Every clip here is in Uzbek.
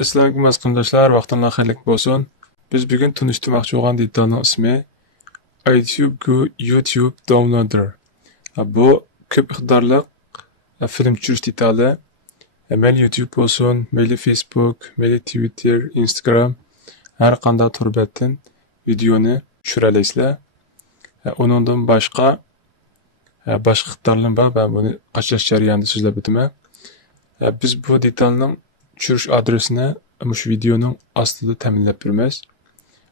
Assalamualaikum asqindoshlar, vaqtingiz xayrlik bo'lsin. Biz bugun tanishtirmoqchi bo'lgan detalning ismi YouTube Downloader. Bu ko'p miqdorli film tushirish detali. Mayli YouTube bo'lsin, mayli Facebook, mayli Twitter, Instagram, har qanday turbatdan videoni tushira olasizlar. Undan boshqa iqtidorlar bor. Ben buni qachon jarayonida so'zlab o'taman. Biz bu detalning tushirish adresini shu videoning ostida ta'minlab beramiz.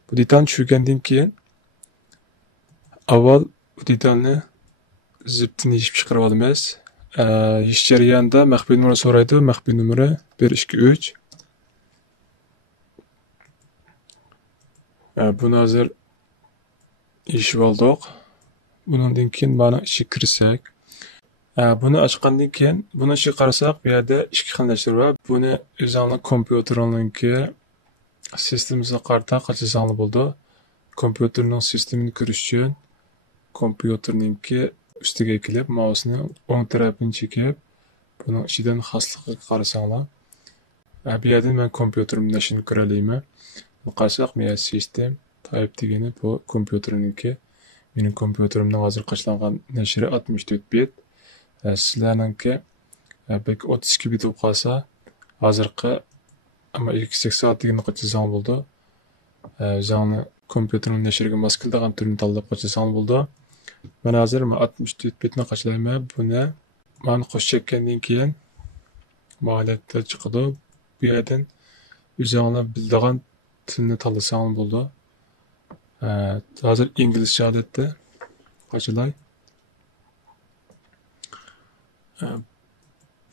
Bu detalni tushirgandan keyin avval bu detalni zipni yechib chiqarib olamiz. Yechish jarayonida maxfiy numar so'raydi. Maxfiy numari 123. Buni hozir yechib oldik. Bundan keyin mana ichiga kirsak, buni ochgandan keyin buni ichiga qarasak, bu yerda ikki xil narsa bor. Buni o'zingizning kompyuteringizga sistemasiga qarata qilsangiz bo'ldi. Kompyuterning sistemini ko'rish uchun kompyuterningki ustiga kelib, mousni o'ng tarafini chekib, buning ichidan xosligiga qarasanglar. Bu yerda men kompyuterimni nashini ko'ra olaman. Bu qarasak, men sistem type degani bu kompyuterningki. Mening kompyuterimning hozir qachlangan nashri 64 bit. Sizlarningki 32 bit bo'lib qolsa, hozirgi ama 280 degani qilsangiz bo'ldi. O'zingizning kompyuterning nashriga mos keladigan turini tanlab qo'ysangiz bo'ldi. Men hozir 64 bitni qachlayman. Buni men qo'shib chekkandan keyin holatda chiqadi. Bu yerdan o'zingizlar biladigan tilni tanlasangiz bo'ldi. Hozir inglizcha holatda qachlay.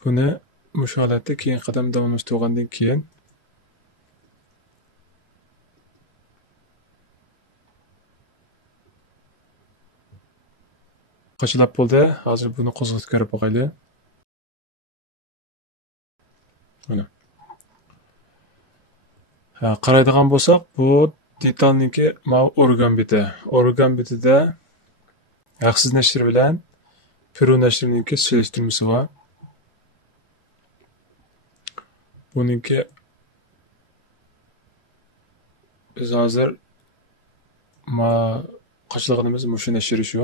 Buni mush holatda keyin qadam davomlashtirgandan keyin qachlab bo'ldi. Hozir buni qo'zg'atib ko'rib boqaylik. Mana. Qaraydigan bo'lsak, bu detalniki organ biti. Organ bitida haqsiz nashr bilan Pro nashrininki solishtirmasi bor. Buningki biz hozir qachlaganimiz mushu nashri shu.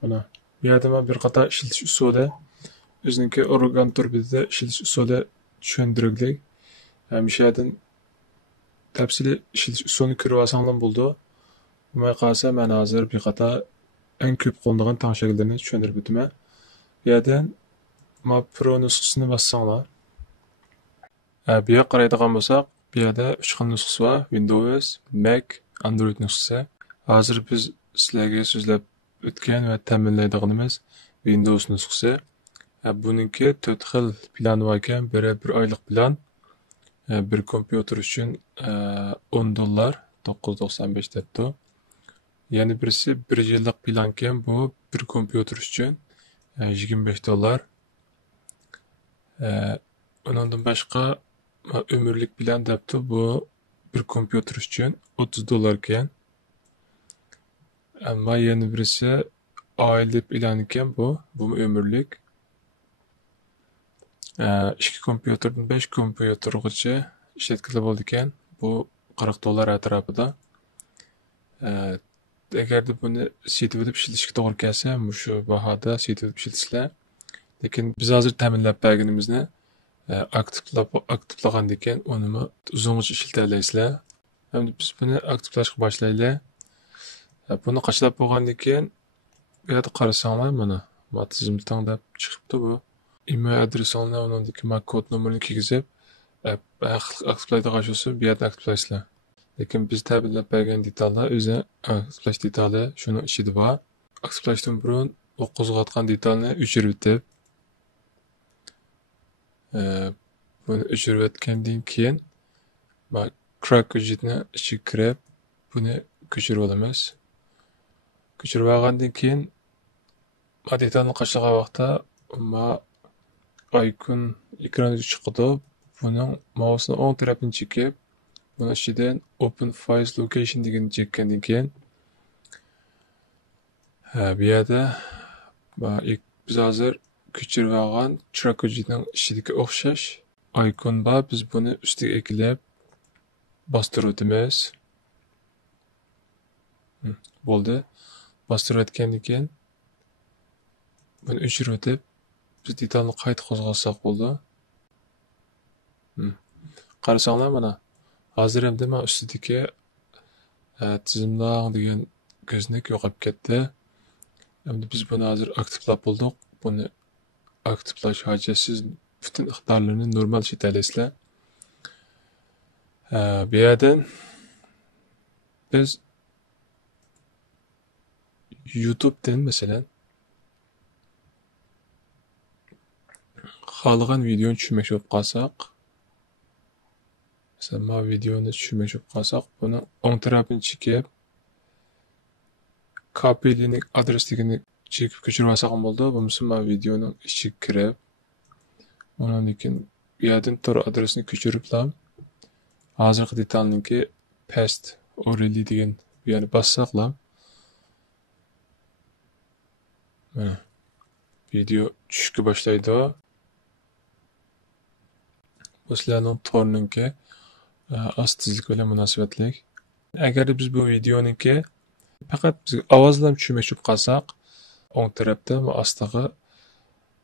Mana bu yerda bir qator ishlatish usuli, o'ziniki organ turbida ishlatish usuli tushuntiriglik. Mishadan tafsili ishlatish usulini ko'rib olsanglar bo'ldi. Bunga qarasa men hozir bir qator eng ko'p qo'llanilgan tang shakllarni tushuntirib o'taman. Bu yerdan Pro nusxasini bossanglar. Bu yerga qaraydigan bo'lsak, bu yerda 3 xil nusxasi bor: Windows, Mac, Android nusxasi. Hozir biz sizlarga so'zlab o'tgan va ta'minlaydiganimiz Windows nusxasi. Buningki 4 xil plani bor ekan. Biri 1 oylik plan, bir kompyuter uchun $10 995 debdi. Yani birisi 1 yillik plan ekan, bu bir kompyuter uchun $25. Ondan başqa ömürlük plan debdi, bu bir kompyuter uchun $30 ekan. Ama yana birisi oila plan ekan, bu ömürlük. 2 kompyuterdan 5 kompyutergacha ishlatkili bo'ldi ekan. Bu $40 atrofida. Agarda buni setib o'tib ishlatishga to'g'ri kelsa, shu bahoda setib o'tib ishlatsizlar. Lekin biz hozir ta'minlab berganimizni aktivlagandan keyin uni uzungacha ishlata olasizlar. Endi biz buni aktivlashga boshlaylik. Buni qachlab bo'lgandan keyin bu yerda qarasanglar, mana tizimdan deb chiqibdi bu. Email adresini uningdagi kod nomerini kirgizib, aktivlaydigan bo'lsa, bu yerda aktivlaysizlar. Lekin biz ta'minlab bergan detallar o'zi aktivlash detali shuni ichida bor. Aktivlashdan burun u qo'zg'atgan detalni o'chirib o'tib, buni o'chirib o'tgandan keyin crack widgetni ichiga kirib, buni ko'chirib olamiz. Ko'chirib olgandan keyin detalni qachlagan vaqtda icon ekraniga chiqadi. Buning mousni o'ng tarafini chekib, buni ichidan Open Files Location degan chekkandan keyin bu yerda Biz hozir ko'chirib olgan Trackwizi'ning ichidagi o'xshash ikon bor. Biz buni ustiga eklab bostirib o'tamiz. Bo'ldi. Bostirib o'tgandan keyin buni o'chirib o'tib, biz detalni qayta qo'zg'atsak bo'ldi. Qarasanglar mana. Hozir endi men ustidagi tizimlar degan ko'znak yo'qolib ketdi. Endi biz buni hozir aktivlab bo'ldik. Buni aktivlash hojasiz bütün iqtidorlarni normal ishlataysizlar. Bu yerdan biz YouTube'dan masalan xohlagan videoni tushirmoqchi bo'lib qolsak, masalan, bu videoni tushirmoqchi bo'lib qolsak, buni o'ng tarafini chekib, copy link adresligini chekib ko'chirib olsak ham bo'ldi. Bo'lmasa bu videoning ichiga kirib, undan keyin bu yerdan tor adresini ko'chiriblar. Hozirgi detalniki past already degan bu yerni bossaqlar, mana video tushishga boshlaydi. Bu sizlarning torninki ostizlik bilan munosabatlik. Agar biz bu videoniki faqat bizga ovozlar tushirmoqchi bo'lib qolsak, o'ng tarafda va ostiga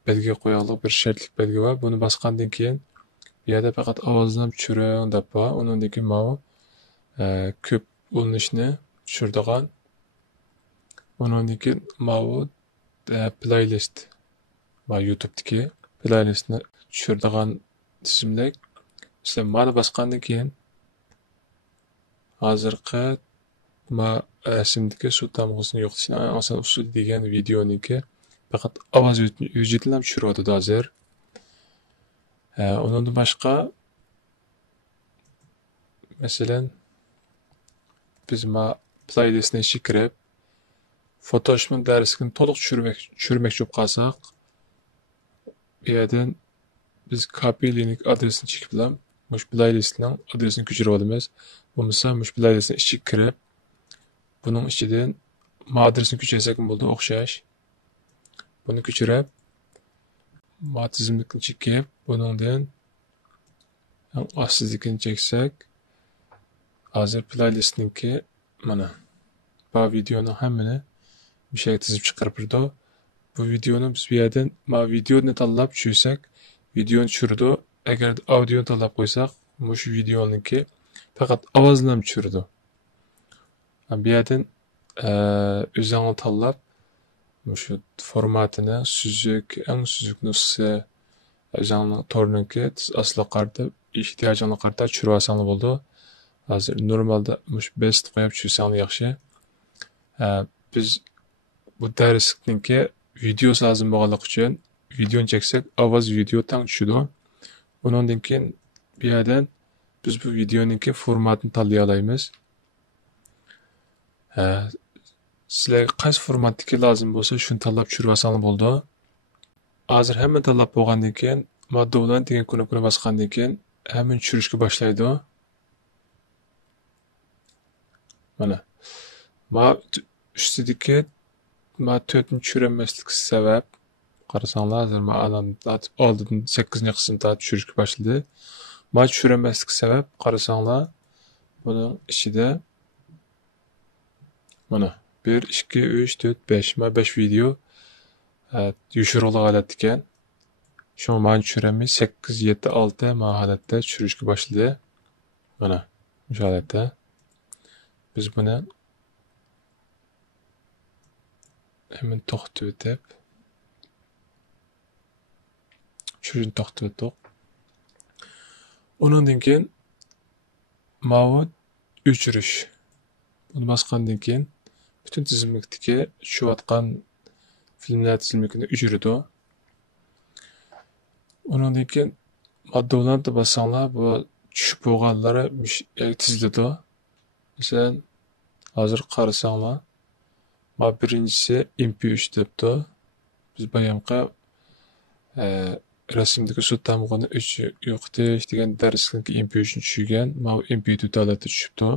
belgi qo'yaylik, bir shartlik belgi bor. Buni bosgandan keyin bu yerda faqat ovozlar tushiring deb bor. Undan keyin mana ko'p ulanishni tushiradigan. Undan keyin mana playlist va YouTube'dagi playlistni tushiradigan tizimlik. Sizlar mana bosgandan keyin hozirgi rasmdagi suv tomg'isini yo'qotishni oson usul degan videoniki faqat ovoz yujitlar tushiryapti hozir. Undan boshqa masalan biz playlistni ichiga kirib Photoshop darsini to'liq tushirmoqchi bo'lib qolsak, bu yerdan biz copy link adresini chekiblar, mush playlistning adresini ko'chirib olamiz. Bo'lmasa mush playlistning ichiga kirib, buning ichidan adresini ko'chirsak bo'ldi, o'xshash. Buni ko'chirib, tizimlikni chekib, buningdan ostizlikni cheksak, hozir playlistniki mana bu videoning hammani bir şey tizib chiqarib turdi. Bu videoni biz bu yerdan videoni tanlab tushirsak, videoni tushirdi. Agar audioni tanlab qo'ysak, mush videoniki faqat ovozlarni tushirdi. Bu yerdan o'zingni tanlab shu formatini eng suzuk nusxasi o'zingning torninki asli qarta ehtiyojingga qarta tushirib olsang bo'ldi. Hozir normalda mush best qo'yib tushirsang yaxshi. Biz bu darslikniki videosi lazım bo'lganligi uchun videoni cheksak, ovoz video tang tushadi. Undan keyin bu yerdan biz bu videoniki formatini tanlay olamiz. Sizlarga qaysi formatdagi lazım bo'lsa, shuni tanlab tushirib olsang bo'ldi. Hozir hamma tanlab bo'lgandan keyin download degan knopkani bosgandan keyin hamma tushirishga boshlaydi. Mana. Ustidagi 4-ni tushirmaslik sabab qarasanglar, hozir oldin 8-qismda tushirishga boshladi. Tushirmaslik sabab qarasanglar, buning ichida mana 1, 2, 3, 4, 5. 5 video yoshiroq holat ekan. Shuni men tushiraman 8, 7, 6 holatda tushirishga boshladi. Mana shu holatda. Biz buni hemen to'xtatib o'tib, tushirishni to'xtatib o'tdik. Undan keyin o'chirish. Buni bosgandan keyin bütün tizimlikdagi tushayotgan filmlar tizimligini o'chiradi. Undan keyin download bossanglar, bu tushib bo'lganlari tiziladi. Masalan, hozir qarasanglar, birinchisi MP3 debdi. Biz bayamqa rasmdagi suv tomg'ini yo'qotish degan darslikni MP3 ni tushirgan, MP2 holatda tushibdi.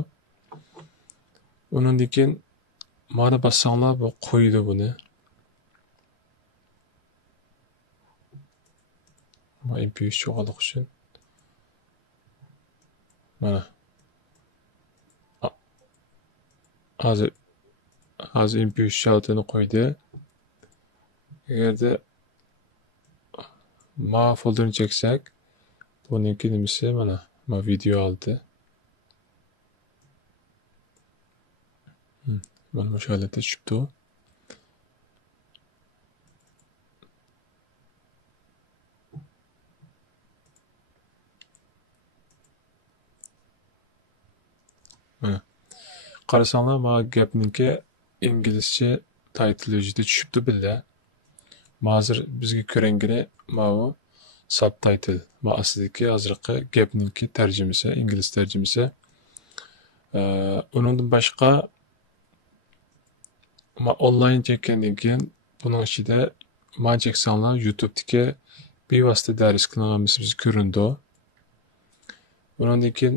Undan keyin mana bossanglar, bu qo'ydi buni. MP3 çoğalıq üçün. Mana. Hazır MP3 şaltını qoydu. Eğer ma folderni çeksek, bununki nimisi mana ma video aldı. Mana şu holatda tushibdi. Mana qarasanglar, ma gapninki inglizcha title o'zida tushibdi billa. Hozir bizga ko'rangani bu subtitle. Ma aslidagi hozirgi gapninki tarjimasi, ingliz tarjimasi. Undan boshqa ma onlayn chekkandan keyin buning ichida ma cheksanglar YouTube'dagi bevosita dars qilganimiz bizga ko'rindi. Undan keyin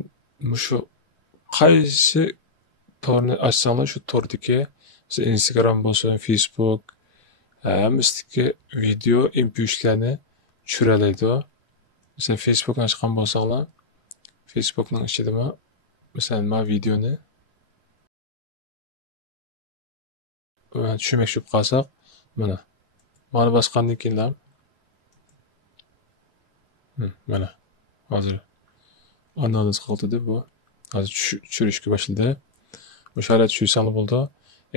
shu qaysi torni açsanglar shu tordagi Instagram bo'lsin, Facebook, hammasidagi video MP3'larni tushiralaydi. Mesela Facebook'ni açgan bo'lsanglar, Facebook'ning ichida mesela ma videoni tushunmoqchi bo'lib qolsak, mana bosgandan keyin mana hozir analiz qildi bu. Hozir tushirishga boshladi. O'sha holat tushunsangiz bo'ldi.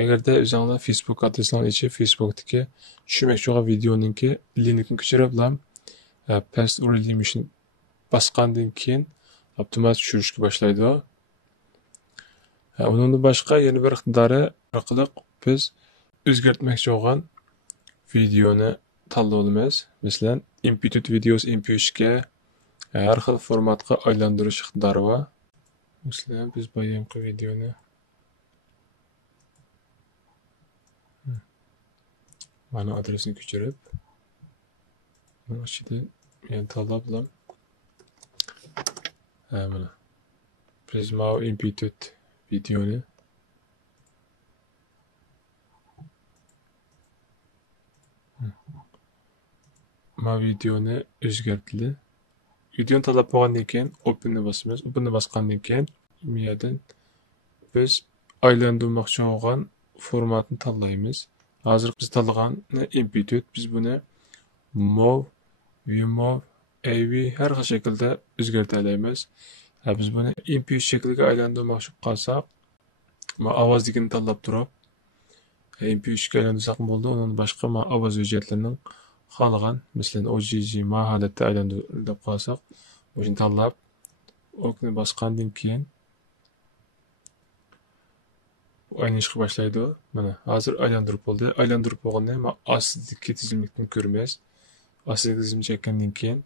Agarda o'zingizlar Facebook adresingiz ichi Facebook'dagi tushunmoqchi bo'lgan videoninki linkini ko'chirib paste URL mission bosgandan keyin avtomatik tushirishga boshlaydi. Undan boshqa yana bir iqtidori orqali biz o'zgartmoqchi bo'lgan videoni tanlay olamiz. Masalan, MP4 videos MP3 ga har xil formatga aylantirish iqtidori bor. Masalan, biz bayonqi videoni mana adresini ko'chirib, mana ichida men tanlab mana biz MP4 videoni videoni o'zgartirdi. Videoni tanlab bo'lgandan keyin openni bosamiz. Openni bosgandan keyin bu yerdan biz aylantirmoqchi bo'lgan formatni tanlaymiz. Hozir biz tanlagan MP4, biz buni MOV, VMOV, AV har xil shaklda o'zgartira olamiz. Biz buni MP3 shakliga aylantirmoqchi qolsak, ovozligini tanlab turib, MP3 ga aylantirsak bo'ldi. Undan boshqa ovoz hujjatlarining xohlagan, masalan, OGG holatda aylantirib qolsak, o'shani tanlab, okni bosgandan keyin o'ynashga boshlaydi. Mana hozir aylantirib bo'ldi. Aylantirib bo'lganda ostidagi tizimlikni ko'ramiz. Ostidagi tizimni chekkandan keyin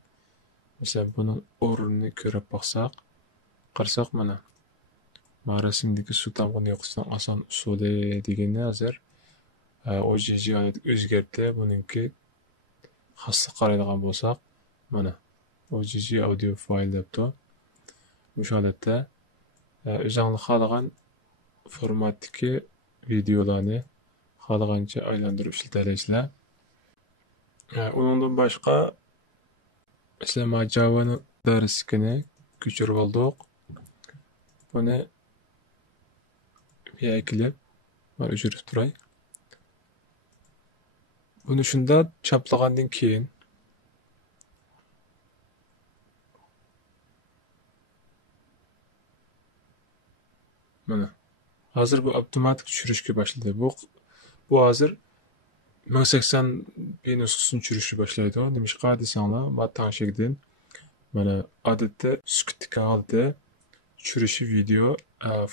masalan buning o'rnini ko'rib qarasak mana rasmdagi suv tomg'ini yoqishdan oson usuli degani hozir OGG o'zgartdi. Buningki xosga qaraydigan bo'lsak, mana OGG audio fayl debdi. O'sha holatda o'zingizlar xohlagan formatdagi videolarni xohlagancha aylantirib ishlatalasizlar. Undan boshqa masalan Java'ning darsini ko'chirib oldik. Buni kelib o'chirib turay. Buni shunda choplagandan keyin mana hozir bu avtomatik tushirishga boshladi. Bu hozir 1080p nusxasini tushirishga boshlaydi. Nimishqa desanglar, men tanishlikdan mana odatda sukutdagi holda tushirishi video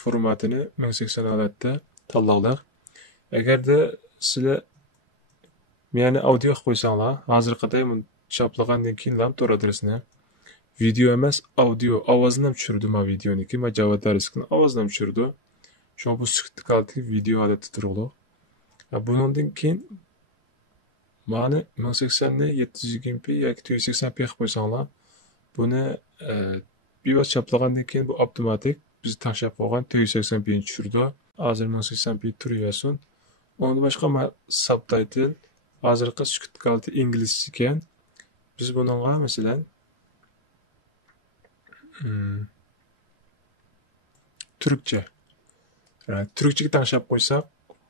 formatini 1080 holatda tanlanglar. Agarda sizlar meni audio qilib qo'ysanglar, hozirgiday men choplagandan keyin tor adresini video emas, audio ovozni ham tushirdi men videoniki, men Java darsini ovozni ham tushirdi. Şu bu sukutdagi video holatda turibdi. Bundan keyin mani 1080 ni 720p yoki 280p qilib qo'ysanglar, buni bevos choplagandan keyin bu avtomatik biz tashlab qo'ygan 280p ni tushirdi. Hozir 1080p turaversin. Undan boshqa subtitle hozirgi sukutdagi inglizcha ekan. Biz bununla mesela Türkçe. Yani Türkçe'ye tanışıp koysak,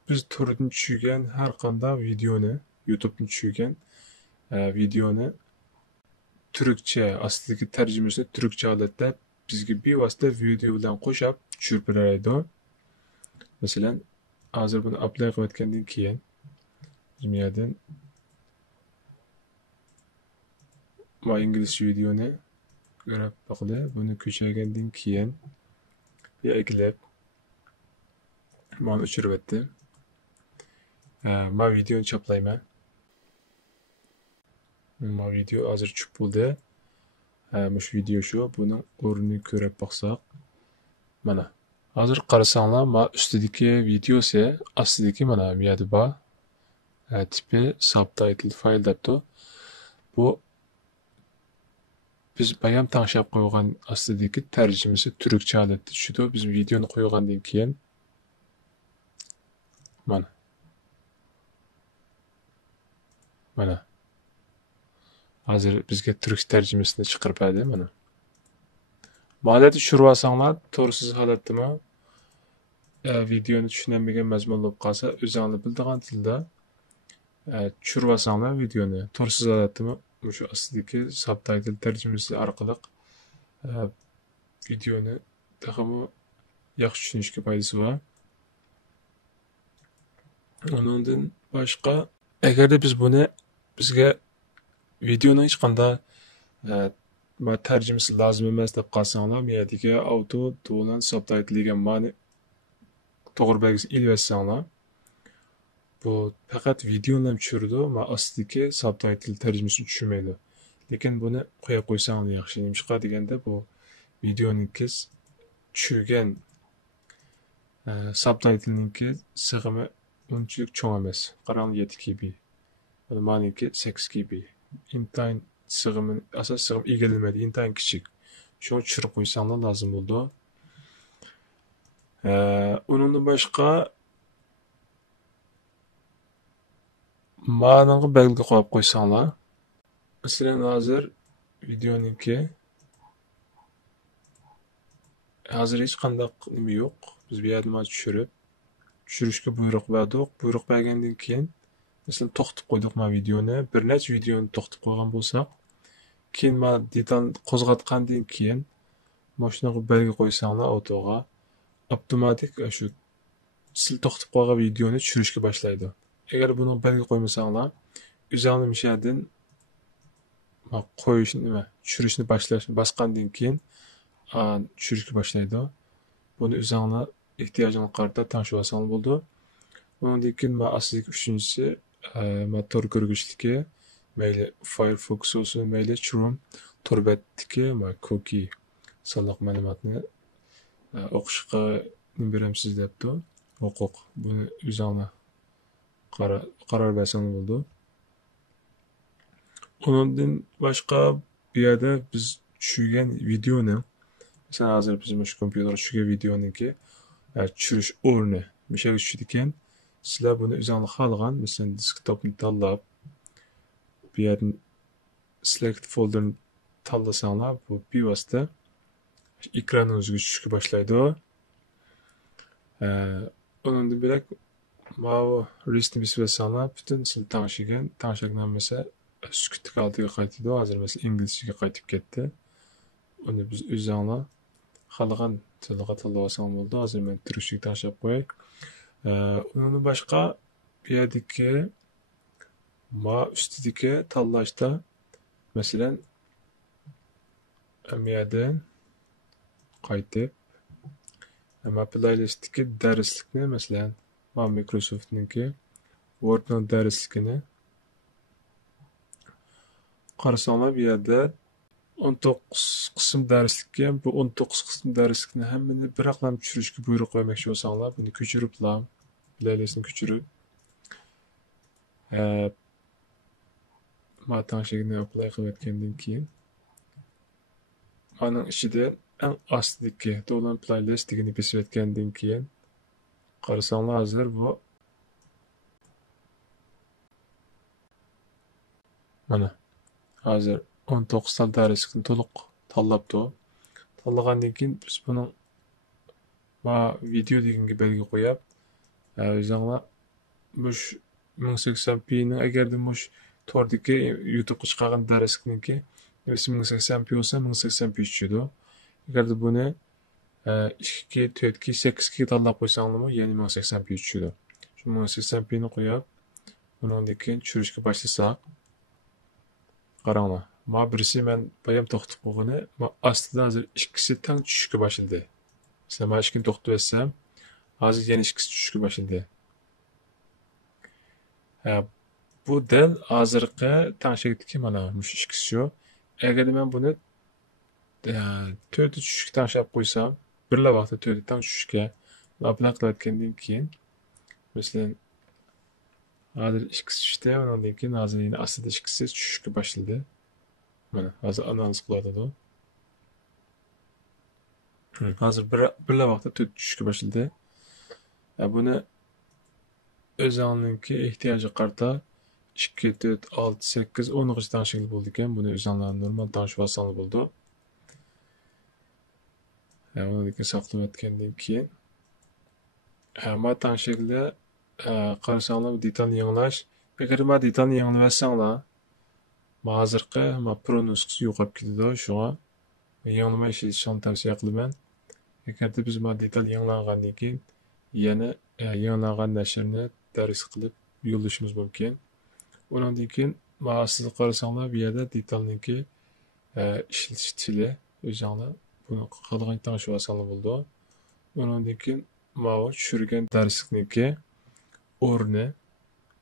biz türden düşügen her kanda videonu, YouTube'dan düşügen videonu Türkçe aslındaki tercümesini Türkçe aletler bizge bir vasıta video bilen koşup çürpürereydi. Mesela hazır bunu apply kıvetkendiğin kiyen cümleden ma İngilizce videonu görüp bakılı bunu köçergendiğin kiyen bir eklep bana uçurup etti. Ma videonu çaplayma. Ma video hazır çüp buldu. Muş video şu bunun orunu görüp baksak. Mana. Hazır qarasaňlar ma üstüdeki video ise astydaki mana bu ýerde bar. Tipi subtitle file depdi. Bu biz bayam taňşap goýgan astydaki terjimesi türkçe aletde düşüdi. Biz videonu goýgandan keyin mana. Mana. Hazır bizge türkçe terjimesini çykyryp berdi mana. Maliyeti şurwasaňlar torsiz halatdymy? Videonu düşünenmegen mezmun bolup kalsa özüňiz bildigan tilde çürwasaňlar videonu torsiz halatdymy? Şu astydaki subtitle terjimesi arkalyk videonu daha ýaxşy düşünüşke paýdasy bar. Onundan başka egerde biz bunu bizge videonun hiç kanda tercümesi lazım emas dep kalsaňlar ýerdiki auto dolan subtitle diýen many togry belgisi ilýetseňler bu fakat videolarym çürdi ama astydaki subtitle terjümesini düşürmeýdi. Lekin bunu koýup goýsaňlar ýaxşy. Nimşika degende bu videonunkiz çürgen subtitle'ninki sygymy unçylyk çoň emas. Garaň 7 KB. Manynki 8 KB. Intaýyn sygymy asas sygym egelenmedi. Intaýyn kiçik. Şoň çürüp goýsaňlar lazım boldy. Onundan başga manyňy belgi goýup goýsaňlar. Mesela hazır videonunki hazır hiç kandak nime ýok. Biz bir ýerde düşürüp düşürüşke buyruk berdik. Buyruk bergenden keyin mesela toxtup koyduk ma videonu. Bir neçe videonu toxtup koygan bolsak, keyin ma detal kozgatkandan keyin maşynaga belgi koysaňlar autoga avtomatik şu sil toxtup koygan videonu düşürüşke başlaýdy. Eger bunu belgi koymasaňlar, üzerine mişäden ma koýuşny nime düşürüşni baskandan keyin düşürüşke başlaýdy. Bunu üzerine ihtiýaجyňa garata taňşyp alsaňlar boldy. Ondan keyin ma aslyk üçinçisi motor görgüçlüki meýli Firefox bolsun meýli Chrome torbetdiki ma cookie sanlyk maglumatny okuşga beremsiz depdi. Hukuk bunu üzerine karar berseňler boldy. Ondan başga bir ýerde biz düşügen videonu mesela hazır bizim şu kompýuter düşügen videonunki çürüş orny meşe düşüdiken sizler bunu üzerine halgan mesela desktop'ni tanlap bir yerden select folder'ni tanlasaňlar bu bir wasta ekranyň özüge düşüşke başlaýdy. Onundan bilek mawy resmi beslesaňlar bütün sil taňşygan mesela sükütlik altyga gaýtydy. Hazır mesela İngilizcege gaýtyp ketdi. Onu biz üzerine halgan tilga tanlasaňlar boldy. Hazır men türkçe taňşap goýay. Onundan başga bir ýerdeki ma üstüdeki tanlaşda mesela ýerde gaýtyp ama playlistdeki derslikni mesela ma Microsoft'ninki Word'ның derslikini garasaňlar bir ýerde 19 kısım derslikki bu 19 kısım derslikni hemmini bir aklam düşürüşke buyruk vermekçi bolsaňlar bunu köçürüpla playlistni köçürüp ma taňşygyny apply kıletkendan keyin anyň içinde en astdyki dolan playlist digini besletkendan keyin garasaňlar hazır bu mana hozir 19 ta darslikni to'liq tanlabdi. Tanlagandan keyin biz buning video deganga belgi qo'yib, o'zinglar mush 1080p ning agarda mush tordagi YouTube'ga chiqqan darslikniki 1080p bo'lsa 1080p tushadi. Agarda buni 2 4 8 tanlab qo'ysanglarmi, yana 1080p tushadi. Shu 1080p ni qo'yib, bundan keyin tushirishga boshlasak, qaranglar. Birisi men bayam to'xtab qo'ygani, ostida hozir ikkisi tang tushishga boshladi. Mesela ben ishkini to'xtatib etsam, hozir yana ikkisi tushishga boshladi. Bu dal hozirgi tanshakdagi mana mush ikkisi shu. Agar men buni 4 tushishga tanshab qo'ysam, birla vaqtda 4 tang tushishga plan qilayotgandan keyin, masalan, hozir ikkisi tushdi, undan keyin hozir yana aslida ikkisi tushishga boshladi. Mana hozir analiz qiladi. Hozir birla vaqtda 4 tushishga boshladi. Buni o'zingizning ehtiyojiga qarata 2, 4, 6, 8, 10 gacha tanshakli bo'ldi ekan. Buni o'zingizlar normal tanshib olsangiz bo'ldi. Uni saqlayotgandan keyin ma tanshakli qarasanglar detalni yanglash. Agar ma detalni yanglashsanglar, hozirgi Pro nusxasi yo'qolib ketadi. Shunga yanglama ishlatishni tavsiya qilaman. Agarda biz detal yanglangandan keyin yana yanglangan nashrni dars qilib yo'llashimiz mumkin. Undan keyin siz qarasanglar bu yerda detalniki ishlatish tili o'zingizlar buni qilgan tanishib olsangiz bo'ldi. Undan keyin tushirgan darslikniki o'rni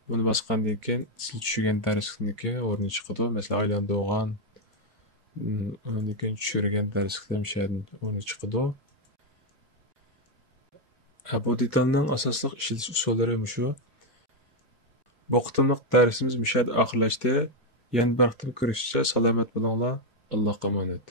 buni bosgandan keyin siz tushirgan darslikniki o'rni chiqadi. Masalan, aylantirgan undan keyin tushirgan darsliklar o'rni chiqadi. Bu detalning asosliq ishlatish usullari shu. Bu qitimliq darsimiz müşahede oxirlashdi. Yana bir qitim ko'rishguncha salomat bo'linglar. Allohga omonat.